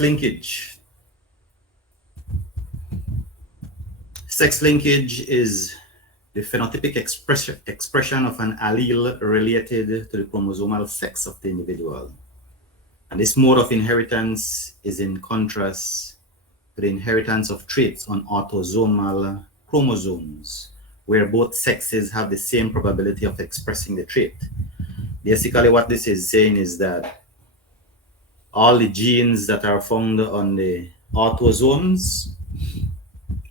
linkage. Sex linkage is the phenotypic expression of an allele related to the chromosomal sex of the individual. And this mode of inheritance is in contrast to the inheritance of traits on autosomal chromosomes, where both sexes have the same probability of expressing the trait. Basically, what this is saying is that all the genes that are found on the autosomes,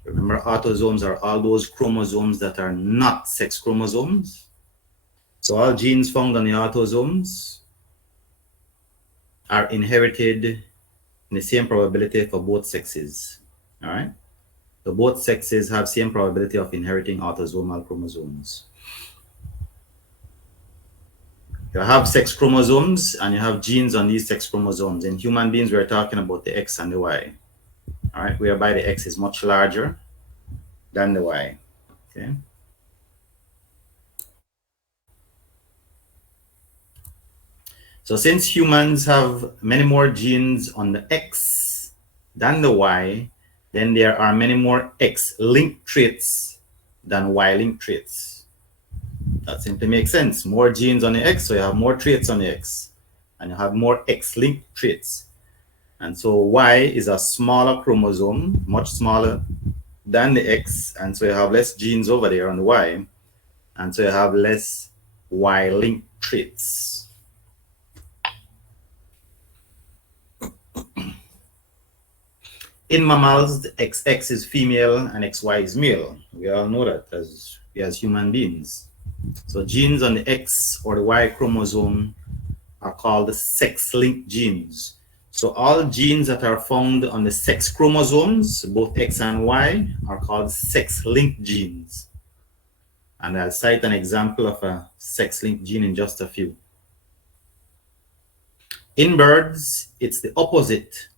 remember, autosomes are all those chromosomes that are not sex chromosomes. So all genes found on the autosomes are inherited in the same probability for both sexes. All right. So both sexes have same probability of inheriting autosomal chromosomes. You have sex chromosomes and you have genes on these sex chromosomes. In human beings, we're talking about the X and the Y. All right, whereby the X is much larger than the Y. Okay. So since humans have many more genes on the X than the Y, then there are many more X-linked traits than Y-linked traits. That simply makes sense. More genes on the X, so you have more traits on the X, and you have more X-linked traits. And so Y is a smaller chromosome, much smaller than the X, and so you have less genes over there on the Y, and so you have less Y-linked traits. In mammals, the XX is female and XY is male. We all know that as human beings. So genes on the X or the Y chromosome are called sex-linked genes. So all genes that are found on the sex chromosomes, both X and Y, are called sex-linked genes. And I'll cite an example of a sex-linked gene in just a few. In birds, it's the opposite,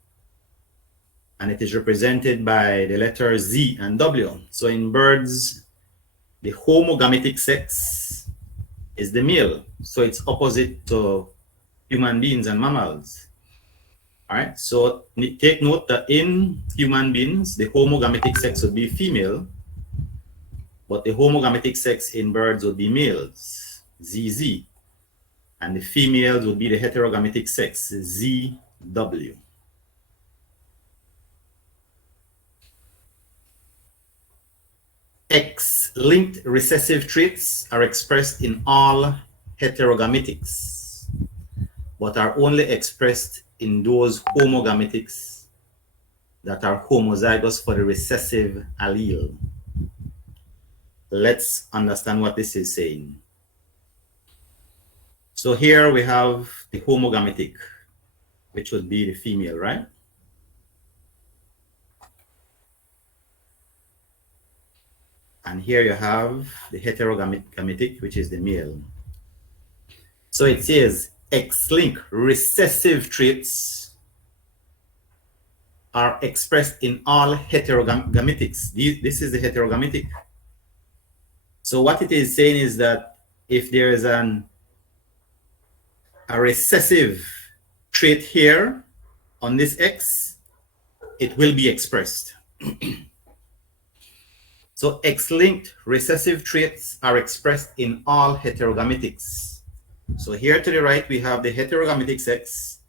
and it is represented by the letter Z and W. So in birds, the homogametic sex is the male. So it's opposite to human beings and mammals. All right, so take note that in human beings, the homogametic sex would be female, but the homogametic sex in birds would be males, ZZ. And the females would be the heterogametic sex, ZW. X-linked recessive traits are expressed in all heterogametics, but are only expressed in those homogametics that are homozygous for the recessive allele. Let's understand what this is saying. So here we have the homogametic, which would be the female, right? And here you have the heterogametic, which is the male. So it says X-linked recessive traits are expressed in all heterogametics. This is the heterogametic. So what it is saying is that if there is a recessive trait here on this X, it will be expressed. So X-linked recessive traits are expressed in all heterogametics. So here to the right, we have the heterogametic sex,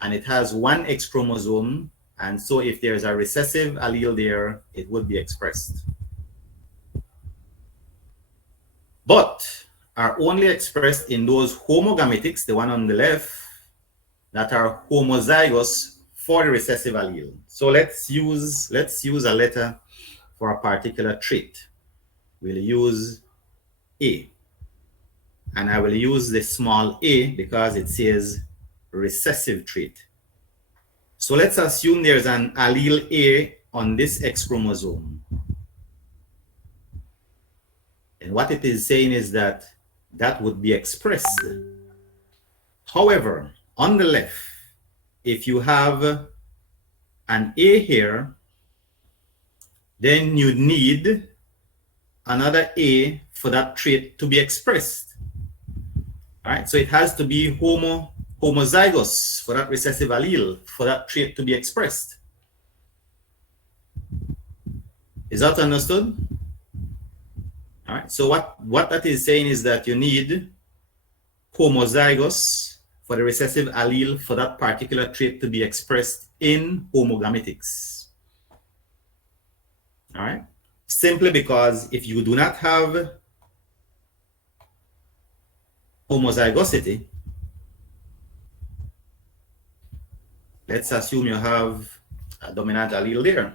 and it has one X chromosome. And so if there's a recessive allele there, it would be expressed. But are only expressed in those homogametics, the one on the left, that are homozygous for the recessive allele. So let's use a letter for a particular trait. We'll use A. And I will use the small a because it says recessive trait. So let's assume there's an allele A on this X chromosome. And what it is saying is that that would be expressed. However, on the left, if you have an A here, then you need another A for that trait to be expressed. All right, so it has to be homozygous for that recessive allele for that trait to be expressed. Is that understood? All right. So what that is saying is that you need homozygous for the recessive allele for that particular trait to be expressed in homogametics. All right. Simply because if you do not have homozygosity, let's assume you have a dominant allele there,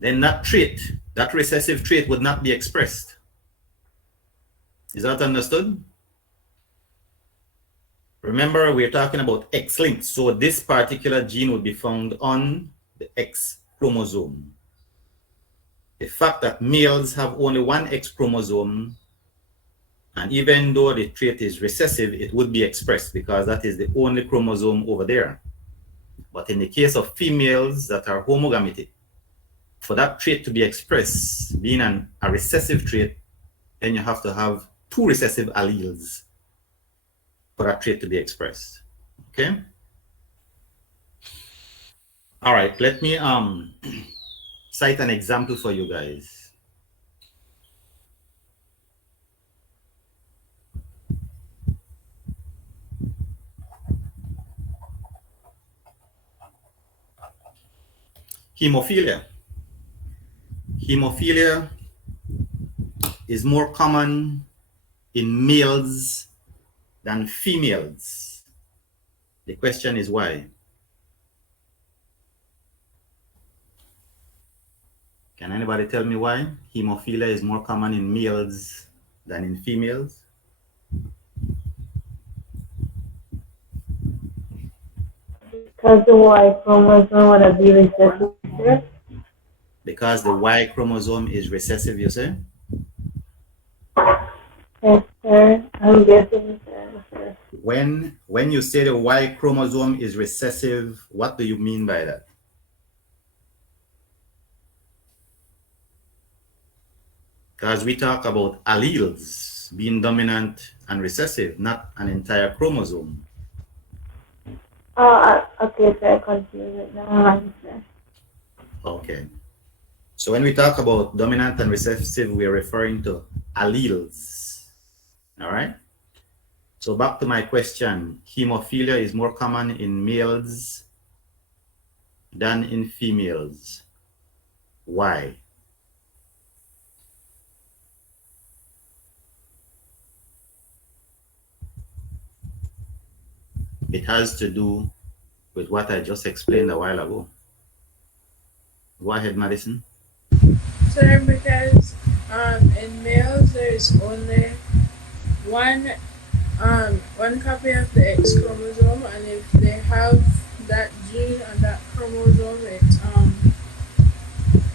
then that trait, that recessive trait would not be expressed. Is that understood? Remember, we're talking about X-linked, so this particular gene would be found on the X chromosome. The fact that males have only one X chromosome, and even though the trait is recessive, it would be expressed because that is the only chromosome over there. But in the case of females that are homogametic, for that trait to be expressed, being a recessive trait, then you have to have two recessive alleles for that trait to be expressed. Okay? All right, let me cite an example for you guys. Hemophilia. Hemophilia is more common in males than females. The question is why? Can anybody tell me why hemophilia is more common in males than in females? Because the Y chromosome would be recessive. Because the Y chromosome is recessive, you say? Yes, sir. I'm guessing, sir. When you say the Y chromosome is recessive, what do you mean by that? Because we talk about alleles being dominant and recessive, not an entire chromosome. Okay, sir. Confused it now, sir. Okay. So when we talk about dominant and recessive, we're referring to alleles. All right. So back to my question, hemophilia is more common in males than in females. Why? It has to do with what I just explained a while ago. Go ahead, Madison. Sir, because in males there is only one one copy of the X chromosome, and if they have that gene on that chromosome,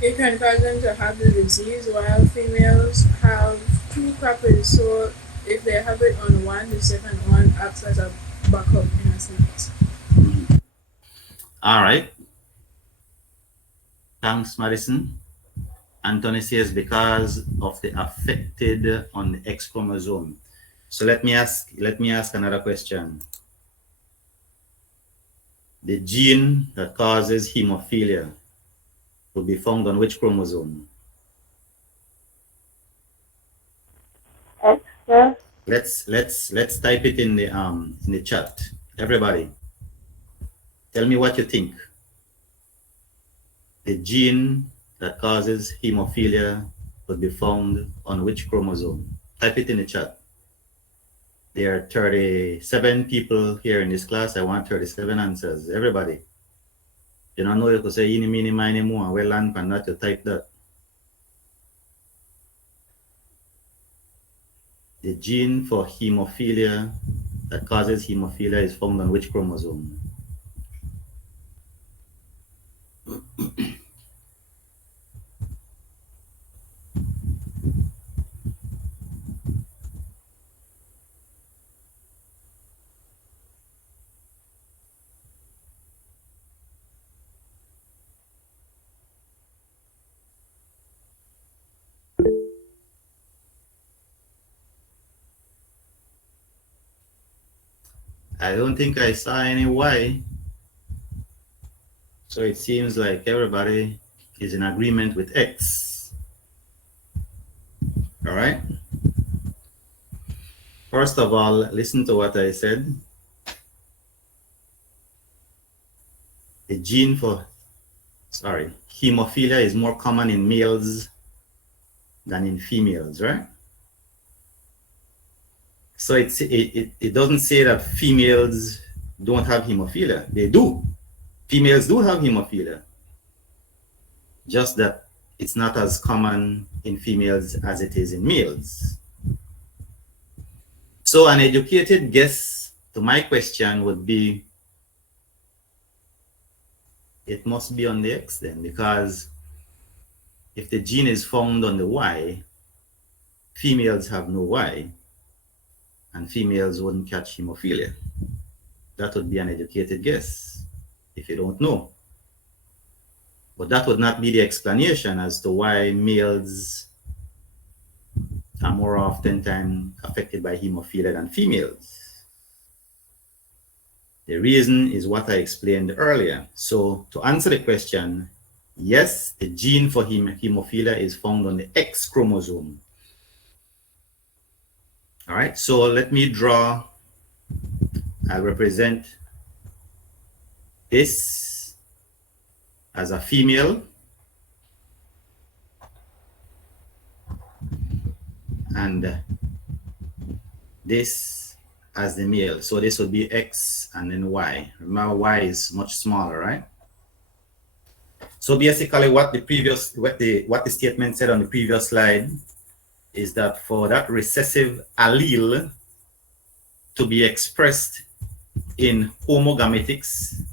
it can cause them to have the disease, while females have two copies. So if they have it on one, the second one acts as a backup in a sense. All right. Thanks, Madison. Anthony says because of the affected on the X chromosome. So let me ask another question. The gene that causes hemophilia will be found on which chromosome? X, sir. Let's type it in the chat. Everybody, tell me what you think. The gene that causes hemophilia will be found on which chromosome? Type it in the chat. There are 37 people here in this class. I want 37 answers. Everybody. You don't know you could say any, mini, miny, mo, well, and not to type that. The gene for hemophilia that causes hemophilia is found on which chromosome? I don't think I saw any Y. So it seems like everybody is in agreement with X. All right. First of all, listen to what I said. The gene for, hemophilia is more common in males than in females, right? So it doesn't say that females don't have hemophilia. They do. Females do have hemophilia. Just that it's not as common in females as it is in males. So an educated guess to my question would be, it must be on the X then, because if the gene is found on the Y, females have no Y, and females wouldn't catch hemophilia. That would be an educated guess if you don't know. But that would not be the explanation as to why males are more often than affected by hemophilia than females. The reason is what I explained earlier. So to answer the question, yes, the gene for hemophilia is found on the X chromosome. All right, so let me draw, I'll represent this as a female and this as the male. So this would be X and then Y. Remember, Y is much smaller, right? So basically what the statement said on the previous slide is that for that recessive allele to be expressed in homogametics,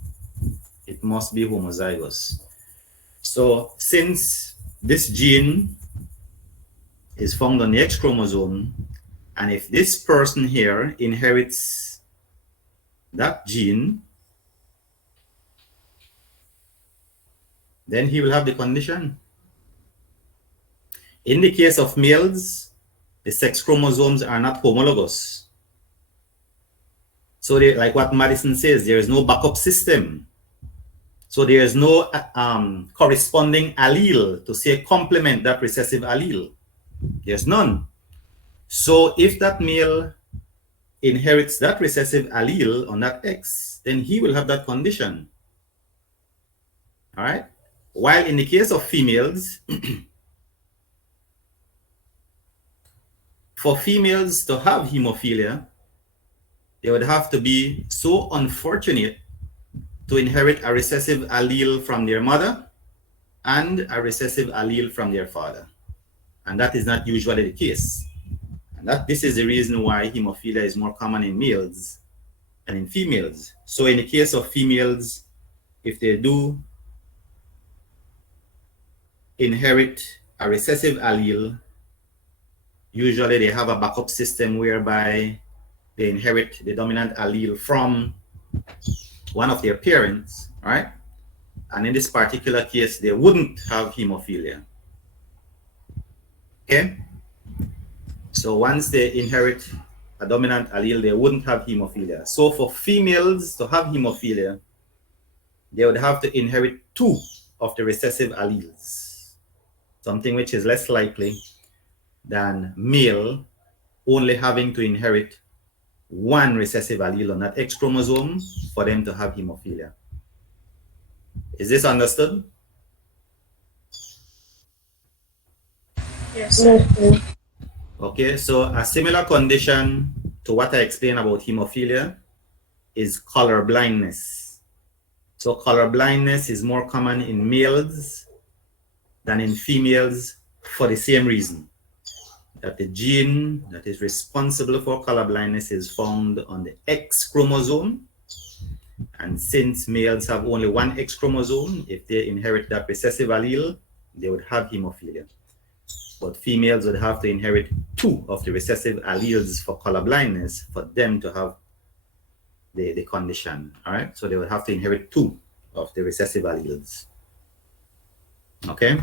it must be homozygous. So since this gene is found on the X chromosome, and if this person here inherits that gene, then he will have the condition. In the case of males, the sex chromosomes are not homologous. So they, like what Madison says, there is no backup system. So there is no corresponding allele to say complement that recessive allele. There's none. So if that male inherits that recessive allele on that X, then he will have that condition. All right. While in the case of females, for females to have hemophilia, they would have to be so unfortunate to inherit a recessive allele from their mother and a recessive allele from their father. And that is not usually the case. And this is the reason why hemophilia is more common in males than in females. So in the case of females, if they do inherit a recessive allele, usually they have a backup system whereby they inherit the dominant allele from one of their parents, right? And in this particular case, they wouldn't have hemophilia. Okay? So once they inherit a dominant allele, they wouldn't have hemophilia. So for females to have hemophilia, they would have to inherit 2 of the recessive alleles, something which is less likely than male only having to inherit 1 recessive allele on that X chromosome for them to have hemophilia. Is this understood? Yes, sir. Yes, sir. Okay, so a similar condition to what I explained about hemophilia is color blindness. So color blindness is more common in males than in females for the same reason, that the gene that is responsible for color blindness is found on the X chromosome. And since males have only 1 X chromosome, if they inherit that recessive allele, they would have hemophilia. But females would have to inherit 2 of the recessive alleles for color blindness for them to have the condition. All right, so they would have to inherit 2 of the recessive alleles. Okay.